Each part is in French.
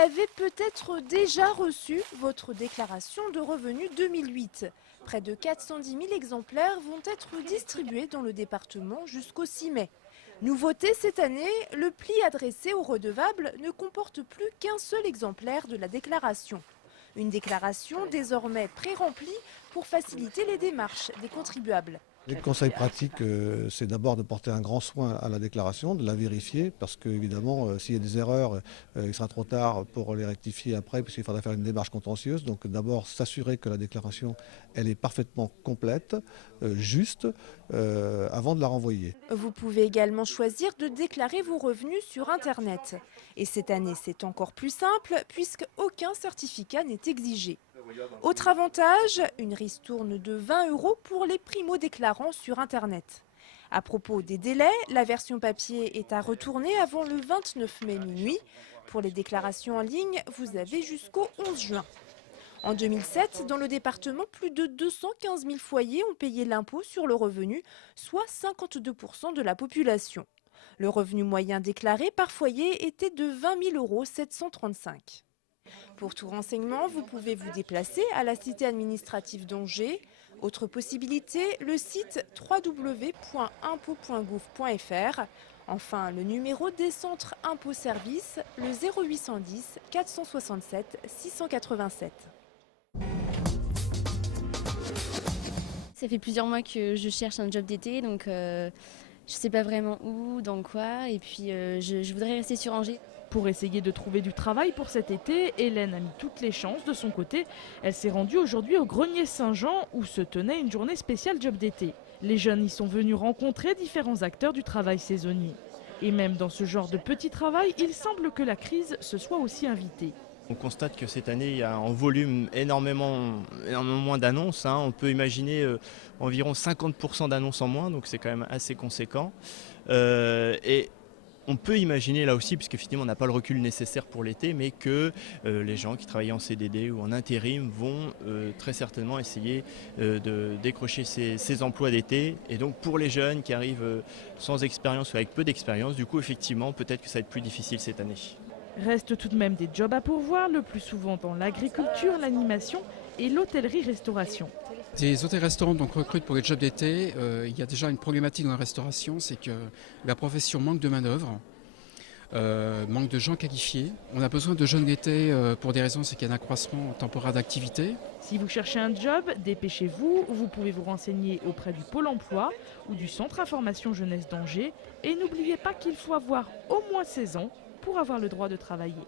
avez peut-être déjà reçu votre déclaration de revenus 2008. Près de 410 000 exemplaires vont être distribués dans le département jusqu'au 6 mai. Nouveauté cette année, le pli adressé aux redevables ne comporte plus qu'un seul exemplaire de la déclaration. Une déclaration désormais pré-remplie pour faciliter les démarches des contribuables. Les conseils pratiques, c'est d'abord de porter un grand soin à la déclaration, de la vérifier, parce qu'évidemment, s'il y a des erreurs, il sera trop tard pour les rectifier après, puisqu'il faudra faire une démarche contentieuse. Donc d'abord, s'assurer que la déclaration, elle est parfaitement complète, juste, avant de la renvoyer. Vous pouvez également choisir de déclarer vos revenus sur Internet. Et cette année, c'est encore plus simple, puisque aucun certificat n'est exigé. Autre avantage, une ristourne de 20 € pour les primo-déclarants sur Internet. À propos des délais, la version papier est à retourner avant le 29 mai minuit. Pour les déclarations en ligne, vous avez jusqu'au 11 juin. En 2007, dans le département, plus de 215 000 foyers ont payé l'impôt sur le revenu, soit 52 % de la population. Le revenu moyen déclaré par foyer était de 20 735 €. Pour tout renseignement, vous pouvez vous déplacer à la cité administrative d'Angers. Autre possibilité, le site www.impôt.gouv.fr. Enfin, le numéro des centres impôts service, le 0810 467 687. Ça fait plusieurs mois que je cherche un job d'été, donc je ne sais pas vraiment où, dans quoi, et puis je voudrais rester sur Angers. Pour essayer de trouver du travail pour cet été, Hélène a mis toutes les chances de son côté. Elle s'est rendue aujourd'hui au Grenier Saint-Jean où se tenait une journée spéciale job d'été. Les jeunes y sont venus rencontrer différents acteurs du travail saisonnier. Et même dans ce genre de petit travail, il semble que la crise se soit aussi invitée. On constate que cette année, il y a en volume énormément moins d'annonces. On peut imaginer environ 50% d'annonces en moins, donc c'est quand même assez conséquent. Et on peut imaginer là aussi, puisque finalement on n'a pas le recul nécessaire pour l'été, mais que les gens qui travaillent en CDD ou en intérim vont très certainement essayer de décrocher ces emplois d'été. Et donc pour les jeunes qui arrivent sans expérience ou avec peu d'expérience, du coup effectivement peut-être que ça va être plus difficile cette année. Restent tout de même des jobs à pourvoir, le plus souvent dans l'agriculture, l'animation et l'hôtellerie-restauration. Les hôtels-restaurants donc recrutent pour les jobs d'été. Il y a déjà une problématique dans la restauration, c'est que la profession manque de main-d'œuvre, manque de gens qualifiés. On a besoin de jeunes d'été pour des raisons, c'est qu'il y a un accroissement temporaire d'activité. Si vous cherchez un job, dépêchez-vous. Vous pouvez vous renseigner auprès du Pôle emploi ou du Centre information jeunesse d'Angers. Et n'oubliez pas qu'il faut avoir au moins 16 ans pour avoir le droit de travailler.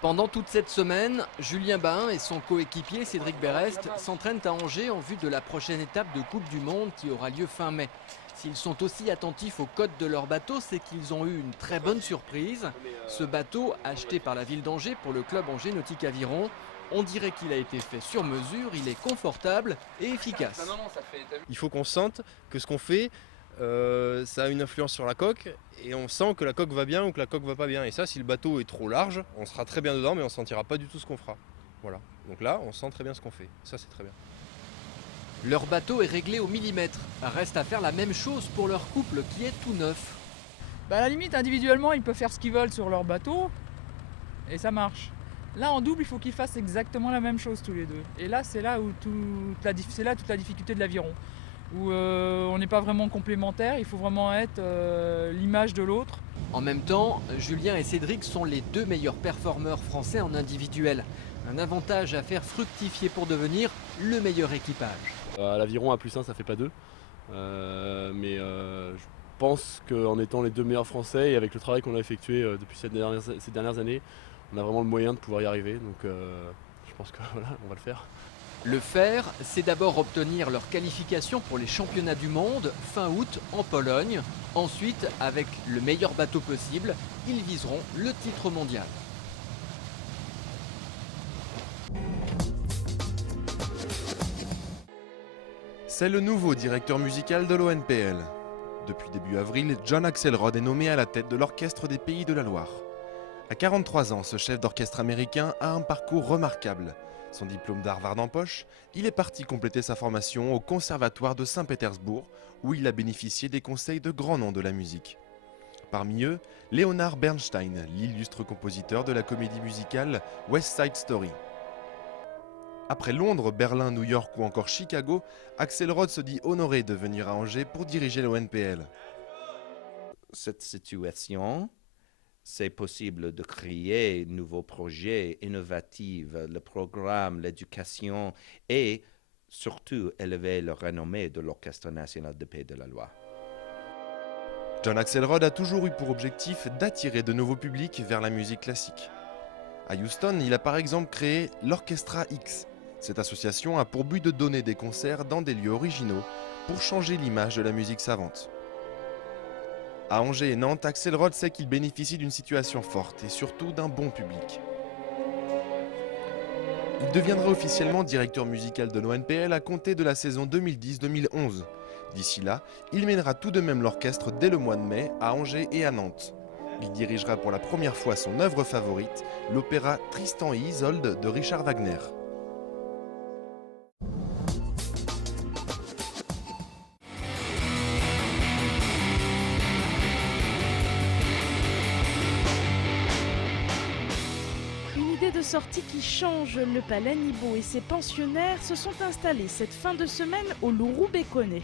Pendant toute cette semaine, Julien Bain et son coéquipier Cédric Berest s'entraînent à Angers en vue de la prochaine étape de Coupe du Monde qui aura lieu fin mai. S'ils sont aussi attentifs au code de leur bateau, c'est qu'ils ont eu une très bonne surprise. Ce bateau, acheté par la ville d'Angers pour le club Angers Nautique Aviron, on dirait qu'il a été fait sur mesure, il est confortable et efficace. Il faut qu'on sente que ce qu'on fait, ça a une influence sur la coque et on sent que la coque va bien ou que la coque va pas bien. Et ça, si le bateau est trop large, on sera très bien dedans mais on ne sentira pas du tout ce qu'on fera. Voilà. Donc là, on sent très bien ce qu'on fait. Ça, c'est très bien. Leur bateau est réglé au millimètre. Reste à faire la même chose pour leur couple qui est tout neuf. À la limite, individuellement, ils peuvent faire ce qu'ils veulent sur leur bateau et ça marche. Là, en double, il faut qu'ils fassent exactement la même chose tous les deux. Et là, c'est là où toute la difficulté de l'aviron. Où on n'est pas vraiment complémentaires, il faut vraiment être l'image de l'autre. En même temps, Julien et Cédric sont les deux meilleurs performeurs français en individuel. Un avantage à faire fructifier pour devenir le meilleur équipage. À l'aviron, à +1, ça fait pas 2. Mais je pense qu'en étant les deux meilleurs français et avec le travail qu'on a effectué depuis ces dernières années, on a vraiment le moyen de pouvoir y arriver. Donc je pense que voilà, on va le faire. Le faire, c'est d'abord obtenir leur qualification pour les championnats du monde fin août en Pologne. Ensuite, avec le meilleur bateau possible, ils viseront le titre mondial. C'est le nouveau directeur musical de l'ONPL. Depuis début avril, John Axelrod est nommé à la tête de l'Orchestre des Pays de la Loire. À 43 ans, ce chef d'orchestre américain a un parcours remarquable. Son diplôme d'Harvard en poche, il est parti compléter sa formation au Conservatoire de Saint-Pétersbourg, où il a bénéficié des conseils de grands noms de la musique. Parmi eux, Leonard Bernstein, l'illustre compositeur de la comédie musicale West Side Story. Après Londres, Berlin, New York ou encore Chicago, Axelrod se dit honoré de venir à Angers pour diriger l'ONPL. Cette situation, c'est possible de créer de nouveaux projets innovatifs, le programme, l'éducation et surtout élever le renommée de l'Orchestre national de Pays de la Loire. John Axelrod a toujours eu pour objectif d'attirer de nouveaux publics vers la musique classique. À Houston, il a par exemple créé l'Orchestra X. Cette association a pour but de donner des concerts dans des lieux originaux pour changer l'image de la musique savante. À Angers et Nantes, Axelrod sait qu'il bénéficie d'une situation forte et surtout d'un bon public. Il deviendra officiellement directeur musical de l'ONPL à compter de la saison 2010-2011. D'ici là, il mènera tout de même l'orchestre dès le mois de mai à Angers et à Nantes. Il dirigera pour la première fois son œuvre favorite, l'opéra Tristan et Isolde de Richard Wagner. De sortie qui change, le Palais Nibaud et ses pensionnaires se sont installés cette fin de semaine au Lourou-Béconnet.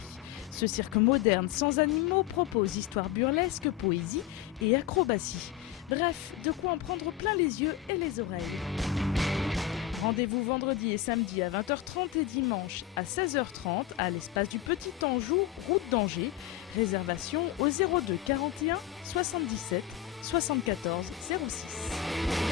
Ce cirque moderne sans animaux propose histoire burlesque, poésie et acrobatie. Bref, de quoi en prendre plein les yeux et les oreilles. Rendez-vous vendredi et samedi à 20h30 et dimanche à 16h30 à l'espace du Petit Anjou, route d'Angers. Réservation au 02 41 77 74 06.